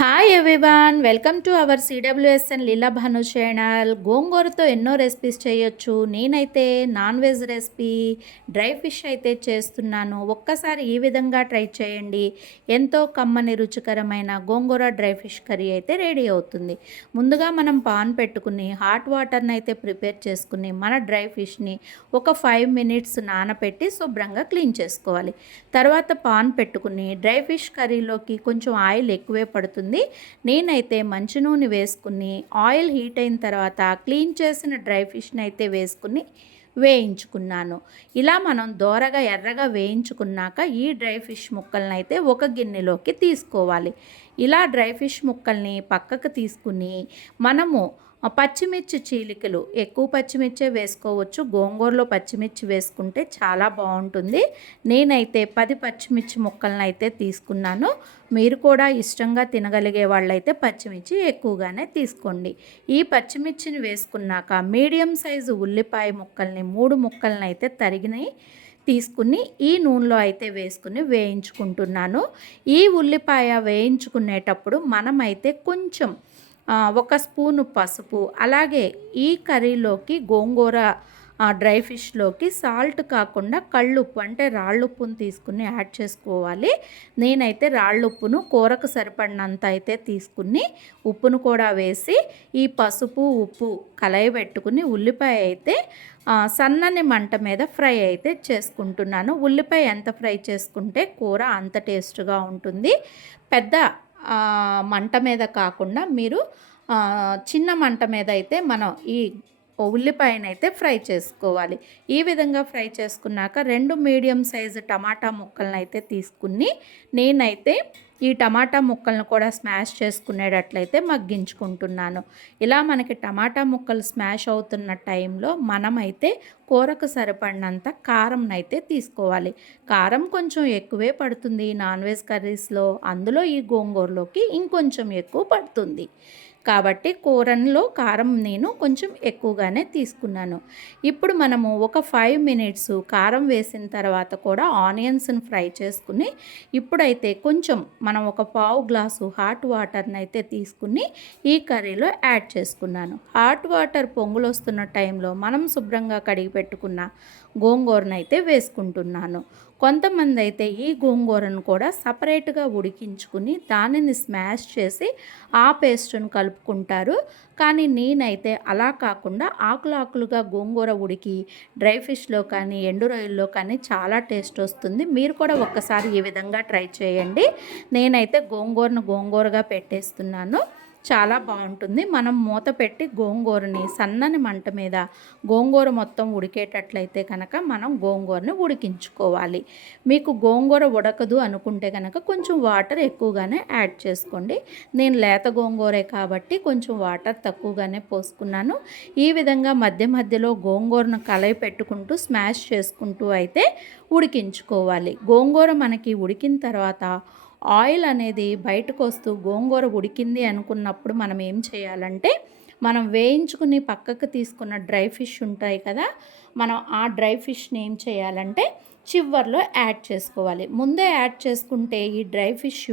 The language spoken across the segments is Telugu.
Hi everyone, welcome to our CWSN Leela Bhanu channel. గోంగూరతో ఎన్నో రెసిపీస్ చేయొచ్చు. నేనైతే non veg recipe dry fish అయితే చేస్తున్నాను. ఒక్కసారి ఈ విధంగా ట్రై చేయండి. ఎంతో కమ్మని రుచికరమైన గోంగూర డ్రై ఫిష్ కర్రీ అయితే రెడీ అవుతుంది. ముందుగా మనం పాన్ పెట్టుకుని హాట్ వాటర్ని అయితే ప్రిపేర్ చేసుకుని మన డ్రై ఫిష్ని ఒక 5 మినిట్స్ నానబెట్టి శుభ్రంగా క్లీన్ చేసుకోవాలి. తర్వాత పాన్ పెట్టుకుని డ్రై ఫిష్ కర్రీలోకి కొంచెం ఆయిల్ ఎక్కువే పడుతుంది. నేనైతే మంచి నూనె వేసుకుని ఆయిల్ హీట్ అయిన తర్వాత క్లీన్ చేసిన డ్రై ఫిష్ని అయితే వేసుకుని వేయించుకున్నాను. ఇలా మనం దోరగా ఎర్రగా వేయించుకున్నాక ఈ డ్రై ఫిష్ ముక్కల్ని అయితే ఒక గిన్నెలోకి తీసుకోవాలి. ఇలా డ్రై ఫిష్ ముక్కల్ని పక్కకు తీసుకుని మనము పచ్చిమిర్చి చీలికలు, ఎక్కువ పచ్చిమిర్చే వేసుకోవచ్చు. గోంగూరలో పచ్చిమిర్చి వేసుకుంటే చాలా బాగుంటుంది. నేనైతే 10 పచ్చిమిర్చి ముక్కలను అయితే తీసుకున్నాను. మీరు కూడా ఇష్టంగా తినగలిగే వాళ్ళైతే పచ్చిమిర్చి ఎక్కువగానే తీసుకోండి. ఈ పచ్చిమిర్చిని వేసుకున్నాక మీడియం సైజు ఉల్లిపాయ ముక్కల్ని 3 ముక్కలను అయితే తరిగినవి తీసుకుని ఈ నూనెలో అయితే వేసుకుని వేయించుకుంటున్నాను. ఈ ఉల్లిపాయ వేయించుకునేటప్పుడు మనమైతే కొంచెం 1 స్పూను పసుపు, అలాగే ఈ కర్రీలోకి గోంగూర డ్రై ఫిష్లోకి సాల్ట్ కాకుండా కళ్ళుప్పు అంటే రాళ్ళుప్పును తీసుకుని యాడ్ చేసుకోవాలి. నేనైతే రాళ్ళుప్పును కూరకు సరిపడినంత అయితే తీసుకుని ఉప్పును కూడా వేసి ఈ పసుపు ఉప్పు కలయబెట్టుకుని ఉల్లిపాయ అయితే సన్నని మంట మీద ఫ్రై అయితే చేసుకుంటున్నాను. ఉల్లిపాయ ఎంత ఫ్రై చేసుకుంటే కూర అంత టేస్ట్గా ఉంటుంది. పెద్ద మంట మీద కాకుండా మీరు చిన్న మంట మీద అయితే మనం ఈ ఉల్లిపాయనైతే ఫ్రై చేసుకోవాలి. ఈ విధంగా ఫ్రై చేసుకున్నాక 2 మీడియం సైజు టమాటా ముక్కలను అయితే తీసుకుని నేనైతే ఈ టమాటా ముక్కలను కూడా స్మాష్ చేసుకునేటట్లయితే మగ్గించుకుంటున్నాను. ఇలా మనకి టమాటా ముక్కలు స్మాష్ అవుతున్న టైంలో మనమైతే కూరకు సరిపడినంత కారంనైతే తీసుకోవాలి. కారం కొంచెం ఎక్కువే పడుతుంది నాన్ వెజ్ కర్రీస్లో, అందులో ఈ గోంగూరలోకి ఇంకొంచెం ఎక్కువ పడుతుంది. కాబట్టి కూరలో కారం నేను కొంచెం ఎక్కువగానే తీసుకున్నాను. ఇప్పుడు మనము ఒక 5 మినిట్స్ కారం వేసిన తర్వాత కూడా ఆనియన్స్ని ఫ్రై చేసుకుని ఇప్పుడైతే కొంచెం మనం ఒక పావు గ్లాసు హాట్ వాటర్ని అయితే తీసుకుని ఈ కర్రీలో యాడ్ చేసుకున్నాను. హాట్ వాటర్ పొంగులు వస్తున్న టైంలో మనం శుభ్రంగా కడిగి పెట్టుకున్న గోంగూరను అయితే వేసుకుంటున్నాను. కొంతమంది అయితే ఈ గోంగూరను కూడా సపరేట్గా ఉడికించుకుని దానిని స్మాష్ చేసి ఆ పేస్ట్ను కలుపుకుంటారు. కానీ నేనైతే అలా కాకుండా ఆకులుగా గోంగూర ఉడికి డ్రై ఫిష్లో కానీ ఎండు రొయ్యల్లో కానీ చాలా టేస్ట్ వస్తుంది. మీరు కూడా ఒక్కసారి ఈ విధంగా ట్రై చేయండి. నేనైతే గోంగూరగా పెట్టేస్తున్నాను. చాలా బాగుంటుంది. మనం మూత పెట్టి గోంగూరని సన్నని మంట మీద గోంగూర మొత్తం ఉడికేటట్లయితే కనుక మనం గోంగూరని ఉడికించుకోవాలి. మీకు గోంగూర ఉడకదు అనుకుంటే కనుక కొంచెం వాటర్ ఎక్కువగానే యాడ్ చేసుకోండి. నేను లేత గోంగూరే కాబట్టి కొంచెం వాటర్ తక్కువగానే పోసుకున్నాను. ఈ విధంగా మధ్య మధ్యలో గోంగూరను కలయి పెట్టుకుంటూ స్మాష్ చేసుకుంటూ అయితే ఉడికించుకోవాలి. గోంగూర మనకి ఉడికిన తర్వాత ఆయిల్ అనేది బయటకు వస్తూ గోంగూర ఉడికింది అనుకున్నప్పుడు మనం ఏం చేయాలంటే మనం వేయించుకుని పక్కకు తీసుకున్న డ్రై ఫిష్ ఉంటాయి కదా, మనం ఆ డ్రై ఫిష్ని ఏం చేయాలంటే చివర్లో యాడ్ చేసుకోవాలి. ముందే యాడ్ చేసుకుంటే ఈ డ్రై ఫిష్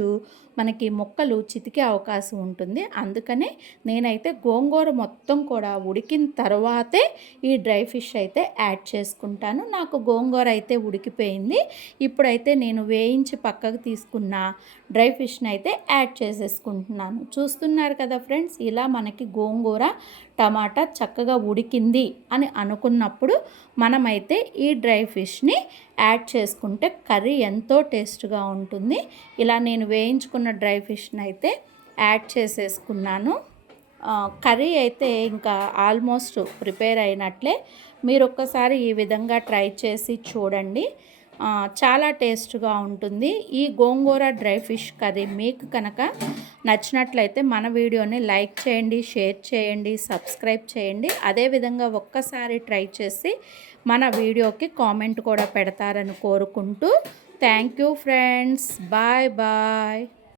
మనకి ముక్కలు చితికే అవకాశం ఉంటుంది. అందుకనే నేనైతే గోంగూర మొత్తం కూడా ఉడికిన తర్వాతే ఈ డ్రై ఫిష్ అయితే యాడ్ చేసుకుంటాను. నాకు గోంగూర అయితే ఉడికిపోయింది. ఇప్పుడైతే నేను వేయించి పక్కకు తీసుకున్న డ్రై ఫిష్ని అయితే యాడ్ చేసేసుకుంటున్నాను. చూస్తున్నారు కదా ఫ్రెండ్స్, ఇలా మనకి గోంగూర టమాటా చక్కగా ఉడికింది అని అనుకున్నప్పుడు మనమైతే ఈ డ్రై ఫిష్ని యాడ్ చేసుకుంటే కర్రీ ఎంతో టేస్ట్గా ఉంటుంది. ఇలా నేను వేయించుకున్న డ్రై ఫిష్ని అయితే యాడ్ చేసేసుకున్నాను. కర్రీ అయితే ఇంకా ఆల్మోస్ట్ ప్రిపేర్ అయినట్లే. మీరు ఒక్కసారి ఈ విధంగా ట్రై చేసి చూడండి. చాలా టేస్ట్గా ఉంటుంది. ఈ గోంగూర డ్రై ఫిష్ కర్రీ మీకు కనుక నచ్చినట్లయితే మన వీడియోని లైక్ చేయండి, షేర్ చేయండి, సబ్స్క్రైబ్ చేయండి. అదేవిధంగా ఒక్కసారి ట్రై చేసి మన వీడియోకి కామెంట్ కూడా పెడతారని కోరుకుంటూ thank you friends. Bye bye.